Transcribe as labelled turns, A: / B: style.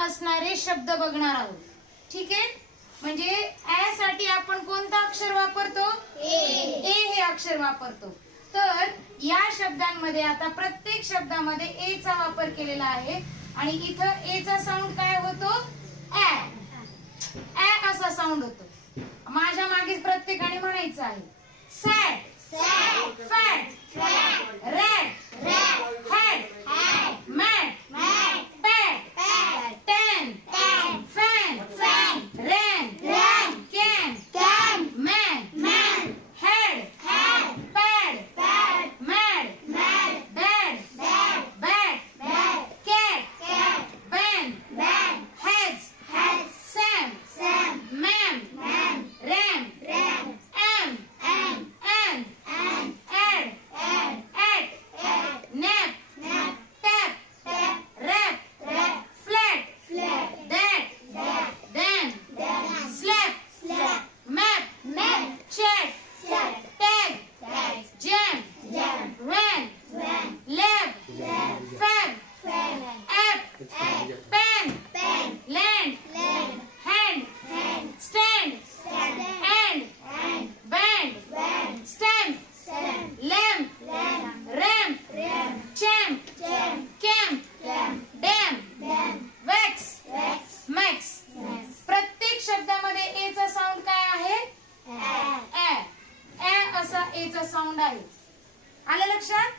A: असणारे शब्द बघणार आहोत. ठीक आहे? म्हणजे ऍ साठी आपण कोणतं अक्षर वापरतो? ए हे अक्षर वापरतो. तर या शब्दांमध्ये आता प्रत्येक शब्दामध्ये ए चा वापर केलेला आहे. आणि इथं ए चा साऊंड काय होतो? ऍ ऍ असा साऊंड होतो. माझ्या मागे प्रत्येकाने म्हणायचं आहे. सॅड साऊंड आहे. आलं लक्षात?